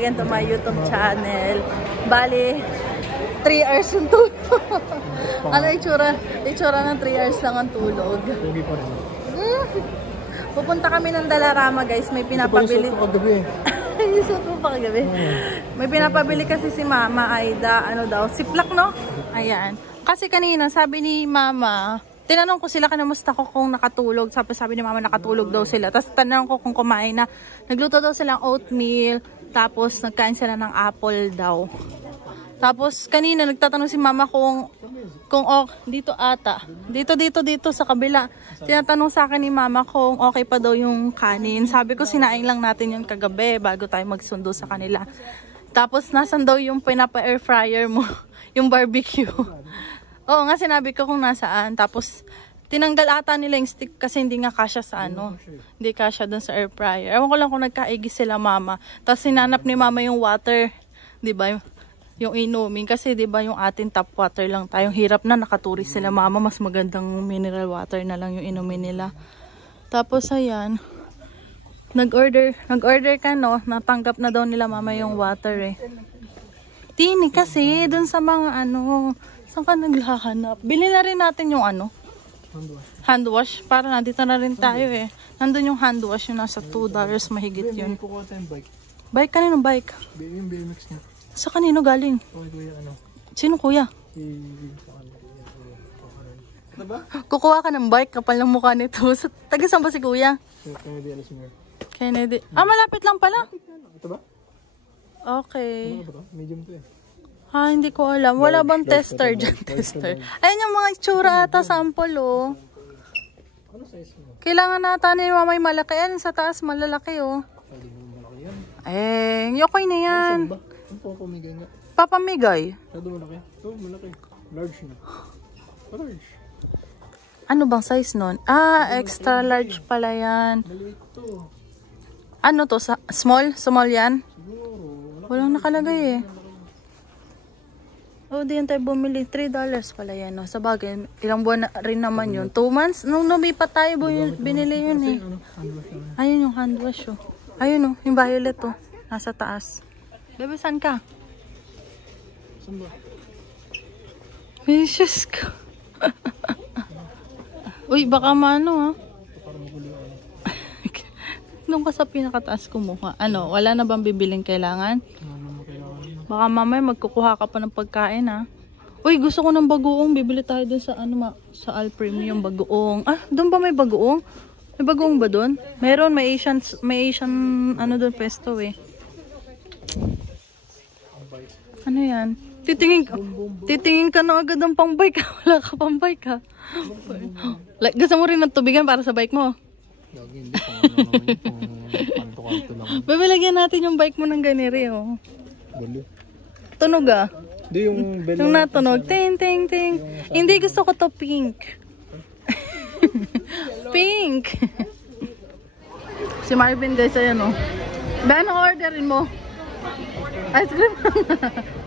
again to my YouTube channel. Bali, 3 hours yung tulog. Ano itsura? Itsura ng 3 hours lang ang tulog. Pupunta kami ng Dalarama guys. May pinapabili. Isot mo pa kagabi. May pinapabili kasi si Mama Aida. Ano daw? Siplak, no? Ayan. Kasi kanina sabi ni Mama, tinanong ko sila kanamusta ko kung nakatulog. Sabi ni Mama nakatulog daw sila. Tapos tanong ko kung kumain na. Nagluto daw silang oatmeal. Tapos nagkain sila ng apple daw. Tapos kanina nagtatanong si Mama kung dito ata. Dito sa kabila. Tinatanong sa akin ni Mama kung okay pa daw yung kanin. Sabi ko sinaing lang natin yung kagabi bago tayo magsundo sa kanila. Tapos nasan daw yung pinapa-air fryer mo? Yung barbecue. Oo nga sinabi ko kung nasaan. Tapos tinanggal ata nila yung stick kasi hindi nga kasya sa ano. Hindi kasya dun sa air fryer. Ewan ko lang kung nagkaigi sila Mama. Tapos sinanap ni Mama yung water. Diba? Yung inumin. Kasi diba yung atin tap water lang tayong hirap na nakaturis sila Mama. Mas magandang mineral water na lang yung inumin nila. Tapos ayan. Nag-order ka no. Natanggap na daw nila Mama yung water eh. Tini kasi dun sa mga ano. Saan ka naghahanap? Bili na rin natin yung ano. Hand wash. Para nandito na rin tayo eh. Nandun yung hand wash. Yung nasa $2 mahigit yun. Bike? Kaninong bike? Yung BMX niya. Sa kanino galing? Kuya ano? Sino kuya? Diba? Kukuha ka ng bike, kapal ng mukha nito. Taga saan ba si kuya? Kennedy Alasmere. Kennedy. Ah, malapit lang pala. Ito ba? Okay. Ano ba ito? Medium to eh. Ha, hindi ko alam. Wala bang tester dyan? Tester. Ayun yung mga itsura ata, sample oh. Ano size mo? Kailangan nata ni Mama yung malaki. Yan, sa taas malalaki oh. Eh, yokoy na yan. Saan ba? Ang papamigay nga. Papamigay? Masyado malaki. Ito, malaki. Large na. Large. Ano bang size nun? Ah, extra large pala yan. Maliit to. Ano to? Small? Small yan? Siguro. Walang nakalagay eh. Oh, di yan tayo bumili. $3 pala yan. No? Sa bagay, ilang buwan na rin naman yun. 2 months? Nung lumipat tayo, binili yun eh. Ayun yung hand wash oh. Ayun oh, yung violet oh. Nasa taas. Bebe, saan ka? Saan ba? Vicious ka. Uy, baka maano ha. Doon ka sa pinakataas kumuha. Ano, wala na bang bibiling kailangan? Baka mamaya magkukuha ka pa ng pagkain ha. Uy, gusto ko ng bagoong. Bibili tayo dun sa ano sa Al Premium bagoong. Ah, doon ba may bagoong? May bagoong ba doon? Meron, may Asian ano doon pesto eh. Ano yan? Titingin ka na agad ng pang bike. Wala ka pang bike ha. Like, gusto mo rin ng tubigan para sa bike mo? Lagi hindi pang kanto-kanto lang. Babalagyan natin yung bike mo ng ganiri oh. Gulo. Tunog ah. Hindi yung bell. Yung natunog. Ting, ting, ting. Hindi gusto ko to pink. Pink. Si Marvin guys, ayan oh. Ba, anong orderin mo? Ice cream.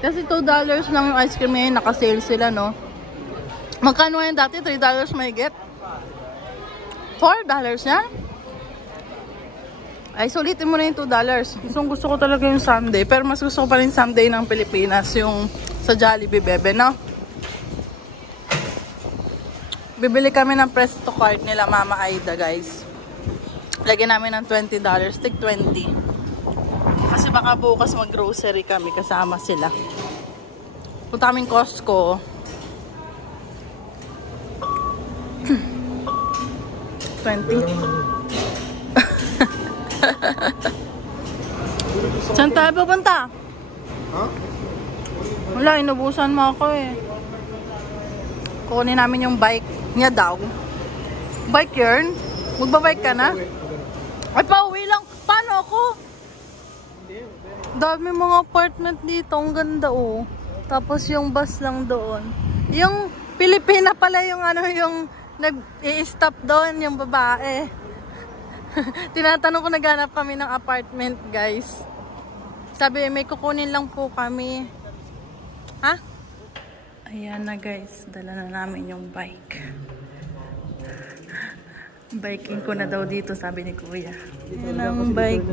Kasi $2 lang yung ice cream ngayon. Naka-sale sila no. Magkano yan dati? $3 may get? $4 yan? Ay, sulitin mo na yung $2. Gusto ko talaga yung sundae. Pero mas gusto ko pa rin sundae ng Pilipinas. Yung sa Jollibee, bebe, no? Bibili kami ng Presto card nila, Mama Aida, guys. Lagyan namin ng $20. Tig 20. Kasi baka bukas mag-grocery kami kasama sila. Punta kaming Costco. 20. Saan tayo pupunta? Ha? Wala, inubusan mo ako eh. Kukunin namin yung bike niya daw. Bike yun? Magbabike ka na? Ay, pauwi lang. Paano ako? Dami mga apartment dito. Ang ganda oh. Tapos yung bus lang doon. Yung Pilipina pala yung ano yung nag-i-stop doon yung babae. Tinatanong ko naghanap kami ng apartment guys. Sabi may kukunin lang po kami. Ha? Ayan na guys. Dala na namin yung bike. Biking ko na daw dito sabi ni kuya. Ayan ang bike.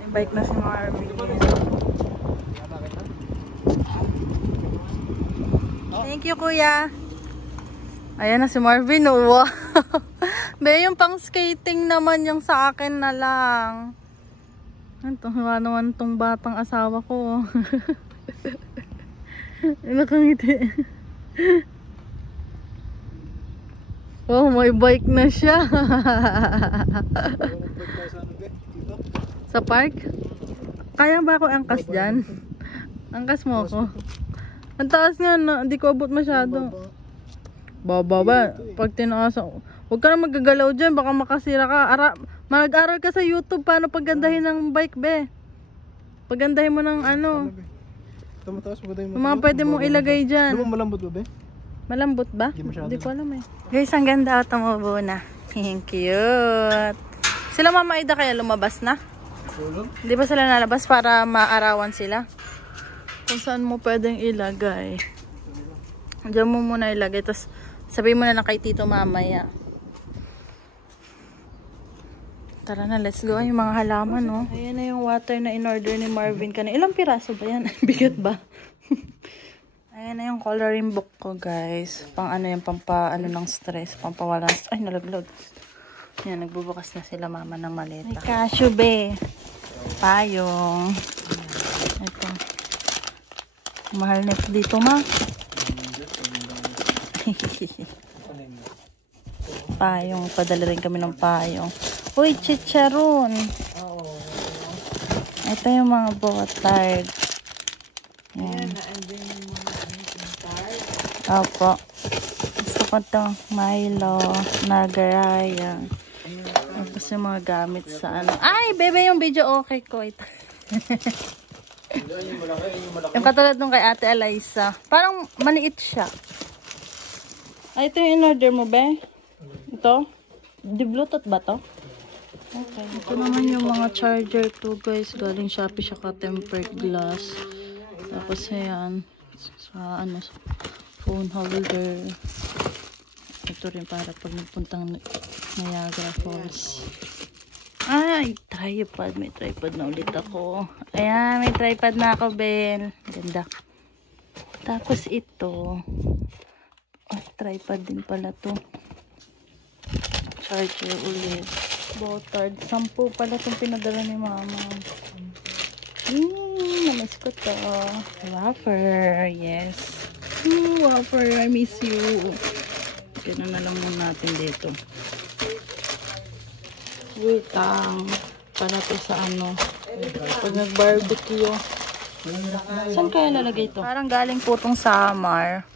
May Bike na si Marvin. Thank you, kuya. Ayan na si Marvin. Wow. Be, yung pang skating naman yung sa akin na lang. Ito, naman tong batang asawa ko. Nakangiti. Oh, may bike na siya. Sa park? Kaya ba ako angkas dyan? Angkas mo ako. Ang taas nga, no? Hindi ko abot masyado. Baba ba? Pag tinaasa, huwag ka na magagalaw dyan, baka makasira ka. Mag-aral ka sa YouTube paano paggandahin ng bike, be. Paggandahin mo ng ano. Mga pwede mong ilagay dyan. Malambot ba, be? Malambot ba? Hindi ko alam eh. Guys, ang ganda, tumubo na. Cute. Sila Mama Aida kaya lumabas na? Hindi ba sila nalabas para maarawan sila? Kung saan mo pwedeng ilagay. Diyan mo muna ilagay. Tapos sabihin mo na lang kay Tito mamaya. Tara na, let's go. Yung mga halaman, no? Ayan na yung water na in-order ni Marvin kanina. Ilang piraso ba yan? Bigat ba? Ayan na yung coloring book ko, guys. Pang ano yung pampa-ano ng stress. Pampawala. Ay, nalaglag. Yan, nagbubukas na sila mama ng maleta. Ay, cashew, be. Payong. Ito. Mahal na dito, ma. Payong. Padala rin kami ng payong. Uy, chicharon. Ito yung mga botard. Yan. Opo. Gusto ko ito. Milo. Nagaraya. Tapos yung mga gamit sa ano. Ay, bebe, yung video okay ko. Ito. Yung katulad nung kay Ate Eliza. Parang maliit siya. Ay, ito yung in-order mo, be? Ito? Di Bluetooth ba to? Okay. Ito naman yung mga charger to, guys. Galing Shopee siya ka tempered glass. Tapos ayan. Sa ano, phone holder. Ito rin para pag nagpuntang Niagara Falls. Ay, tripod. May tripod na ulit ako. Ayan, may tripod na ako, Ben. Ganda. Tapos ito. Oh, tripod din pala to. Charger ulit. Botard. 10 pala itong pinadala ni mama. Namiss ko to. Wafer. Yes. Wafer. I miss you. Ganun na lang muna natin dito. Wait lang. Para to sa ano. Pag nag-barbecue. Saan kaya lalagay ito? Parang galing po itong summer.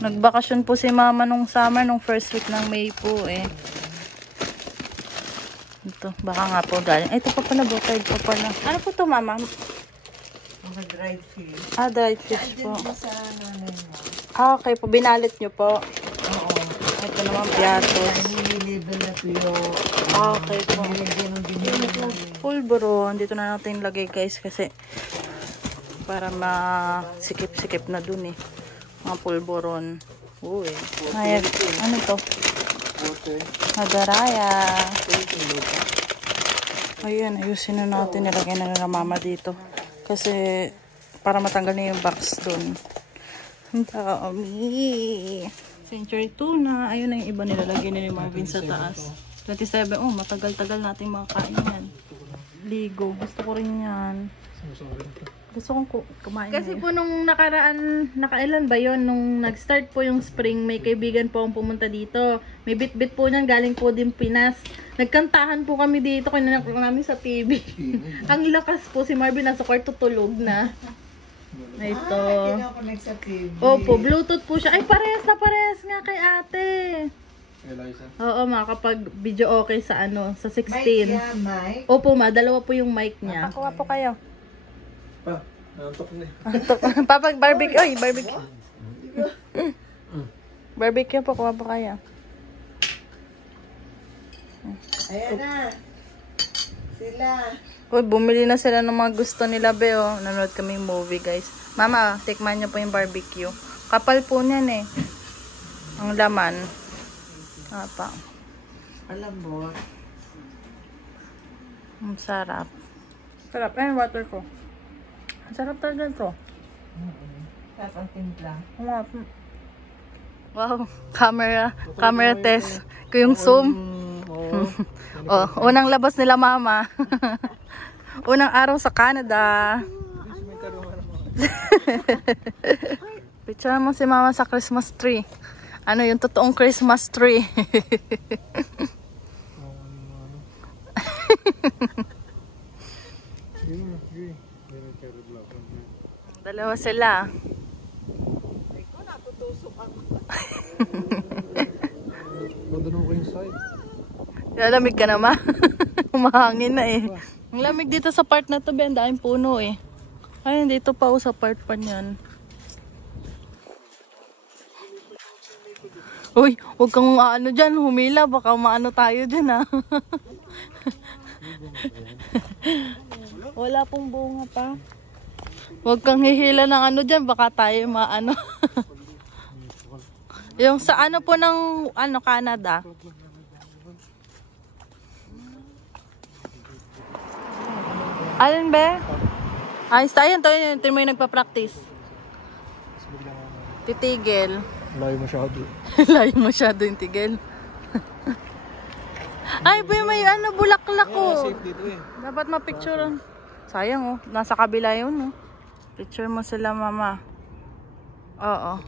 Nagbakasyon po si mama nung summer. Nung first week ng May po eh. Ito. Baka nga po galing. Ito pa pala. Botard pa pala. Ano po ito, mama? Mga dried fish. Ah, dried fish po. Sa nanay mo. Ah, okay po. Binalit nyo po. Oo. Ito naman piatos. Nililibel na tuyo. Okay po. Pulburon. Dito na natin lagay, guys, kasi para masikip-sikip na dun eh. Mga pulburon. Uy. Ayan. Ano to? Nagaraya. Ayan. Ayusin na natin. Nilagay na mama dito. Kasi para matanggal na yung box dun. Ang dami. Century tuna. Ayun na yung iba nilalagay ni Marvin sa taas. 27. Oh, matagal-tagal natin makakain yan. Ligo. Gusto ko rin yan. Gusto kong kumain. Kasi po nung nakailan ba yon nung nag-start po yung spring, may kaibigan po akong pumunta dito. May bit-bit po niyan, galing po din Pinas. Nagkantahan po kami dito, kinanak namin sa TV. Ang lakas po, si Marvin nasa kwarto tulog na. Ito. Opo, Bluetooth po siya. Ay, parehas na parehas nga kay ate. Oo, makakapag video okay sa ano, sa 16. Mic? Opo, dalawa po yung mic niya. Pakuha po kayo. Pa, nantok na eh. Papag barbecue. Oy, barbecue. Barbecue po, kuha po kayo. Ayan na. Sila. Uy, bumili na sila ng mga gusto nila, be, oh. Nanood kami movie, guys. Mama, tikman niyo po yung barbecue. Kapal po niyan eh. Ang laman. Apa. Alam mo. Ang sarap. Sarap. Ayan, water ko. Ang sarap talaga ito. Sarap ang timpla. Wow, camera test ko yung zoom. Oh, unang labas nila mama. Unang araw sa Canada. Picture mo si mama sa Christmas tree. Ano yung totoong Christmas tree? Dalawa sila. Madunong ko yung side. Lalamig ka naman. Humahangin na eh. Ang lamig dito sa part na to, Ben. Daing puno eh. Ayun, dito pa sa part pa niyan. Uy, huwag kang ano dyan, humila. Baka maano tayo dyan ha. Wala pong bunga pa. Huwag kang hihila ng ano dyan. Baka tayo maano. Yung sa ano po ng Canada. Alin ba? Ayos tayo. Ito mo yung nagpa-practice. Titigil. Layo masyado. Layo masyado yung tigil. Ay, may ano, bulaklak ko. Safe dito eh. Dapat mapicturean. Sayang oh. Nasa kabila yun oh. Picture mo sila mama. Oo.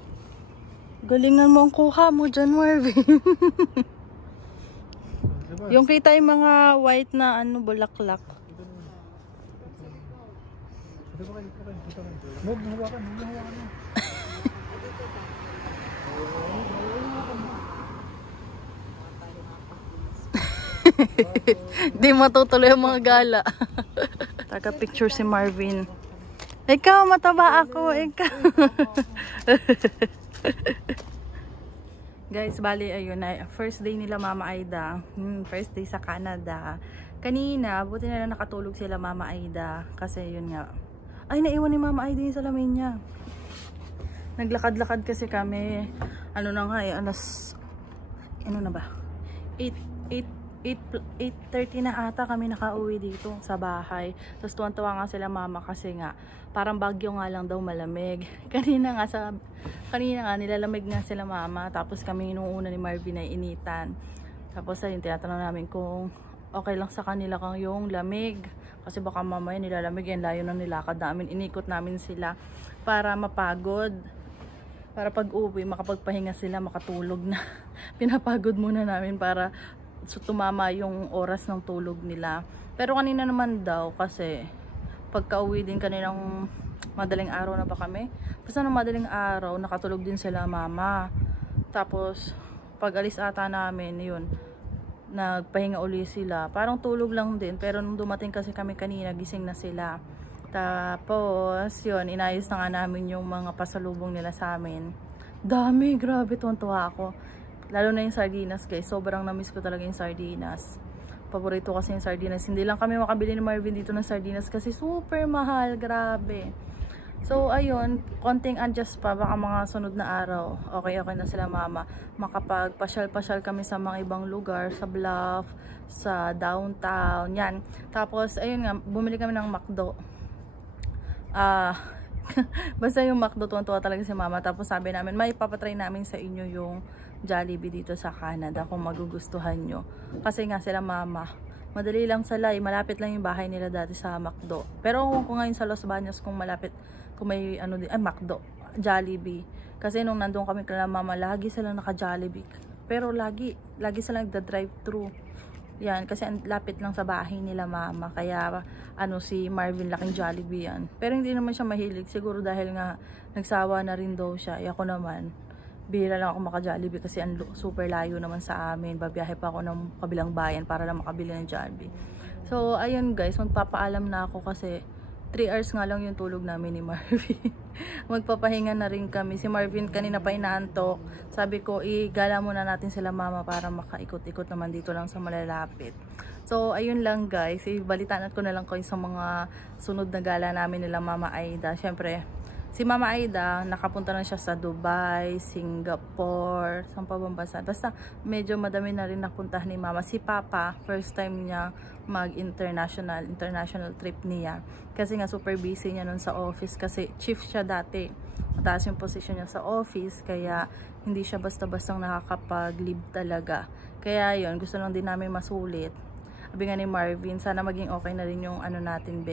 Galingan mo ang kuha mo dyan, Marvin. Yung kita yung mga white na ano, bulaklak. Di matutuloy ang mga gala. Taga picture si Marvin. Ikaw, mataba ako. Ikaw. Guys, bali ayun na first day nila Mama Aida. First day sa Canada. Kanina, buti na lang nakatulog sila Mama Aida. Kasi yun nga. Ay, naiwan ni Mama Aida yung salamin niya. Naglakad-lakad kasi kami. Ano na nga eh, alas... Ano na ba? 8:30 na ata kami nakauwi dito sa bahay. Tapos tuwan-tuwa nga sila mama kasi nga parang bagyo nga lang daw malamig. Kanina nga nilalamig nga sila mama. Tapos kami inuuna ni Marvin ay initan. Tapos ayun, tinatanong namin kung okay lang sa kanila kang yung lamig. Kasi baka mamaya nilalamig yan, layo ng nilakad namin. Inikot namin sila para mapagod. Para pag uwi, makapagpahinga sila, makatulog na. Pinapagod muna namin para tumama yung oras ng tulog nila. Pero kanina naman daw kasi pagka-uwi din kaninang madaling araw na ba kami? Basta nang madaling araw, nakatulog din sila mama. Tapos pag alis ata namin, yun, nagpahinga uli sila. Parang tulog lang din. Pero nung dumating kasi kami kanina, gising na sila. Tapos, yun, inayos na nga namin yung mga pasalubong nila sa amin. Dami, grabe, tuwan-tuwa ako. Lalo na yung sardinas, guys. Sobrang na-miss ko talaga yung sardinas. Paborito kasi yung sardinas. Hindi lang kami makabili ni Marvin dito ng sardinas kasi super mahal, grabe. So, ayun, konting adjust pa. Baka mga sunod na araw, okay na sila mama. Makapag-pasyal-pasyal kami sa mga ibang lugar, sa Bluff, sa downtown, yan. Tapos, ayun nga, bumili kami ng McDo. Basta yung McDo, tuwan-tuwa talaga si mama. Tapos sabi namin, may papatry namin sa inyo yung Jollibee dito sa Canada kung magugustuhan nyo. Kasi nga sila mama, madali lang sila, malapit lang yung bahay nila dati sa McDo. Pero kung ngayon sa Los Baños, kung malapit, kung may ano din, McDo, Jollibee. Kasi nung nandun kami kala mama, lagi sila naka-Jollibee. Pero lagi sila nagda-drive-thru. Yan, kasi lapit lang sa bahay nila mama. Kaya si Marvin laking Jollibee yan. Pero hindi naman siya mahilig. Siguro dahil nga nagsawa na rin daw siya. Ako naman, bihira lang ako maka-Jollibee kasi super layo naman sa amin. Babiyahe pa ako ng kabilang bayan para lang makabili ng Jollibee. So, ayun guys, magpapaalam na ako kasi 3 hours nga lang yung tulog namin ni Marvin. Magpapahinga na rin kami. Si Marvin kanina pa inaantok. Sabi ko, igala muna natin sila mama para makaikot-ikot naman dito lang sa malalapit. So, ayun lang guys. Ibalitaan ko na lang ko sa mga sunod na gala namin nila Mama Aida. Siyempre, si Mama Aida, nakapunta na siya sa Dubai, Singapore, saan pa bang bansa. Basta, medyo madami na rin napuntahan ni Mama. Si Papa, first time niya international trip niya. Kasi nga super busy niya nun sa office kasi chief siya dati. Mataas yung position niya sa office kaya hindi siya basta-bastang nakakapag-leave talaga. Kaya yun, gusto lang din namin masulit. Sabi nga ni Marvin, sana maging okay na rin yung ano natin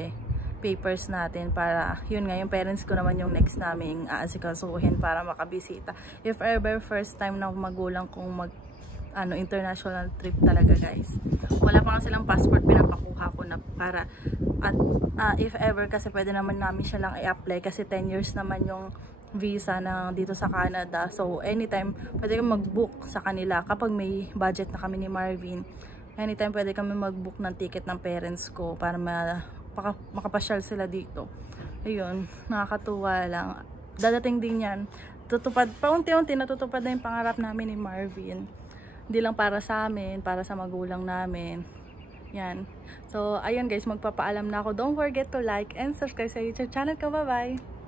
papers natin para yun nga yung parents ko naman yung next naming aasikasuhin para makabisita. If ever first time na magulang kong international trip talaga guys. Wala pa nga silang passport, pinapakuha ko na para at if ever kasi pwede naman namin siya lang i-apply kasi 10 years naman yung visa na dito sa Canada. So anytime pwede kami mag-book sa kanila kapag may budget na kami ni Marvin. Anytime pwede kami mag-book ng ticket ng parents ko para makapasyal sila dito. Ayun, nakakatuwa lang. Dadating din yan. Tutupad, paunti-unti natutupad na yung pangarap namin ni Marvin. Hindi lang para sa amin, para sa magulang namin. Yan. So, ayun guys, magpapaalam na ako. Don't forget to like and subscribe sa YouTube channel ko. Bye-bye!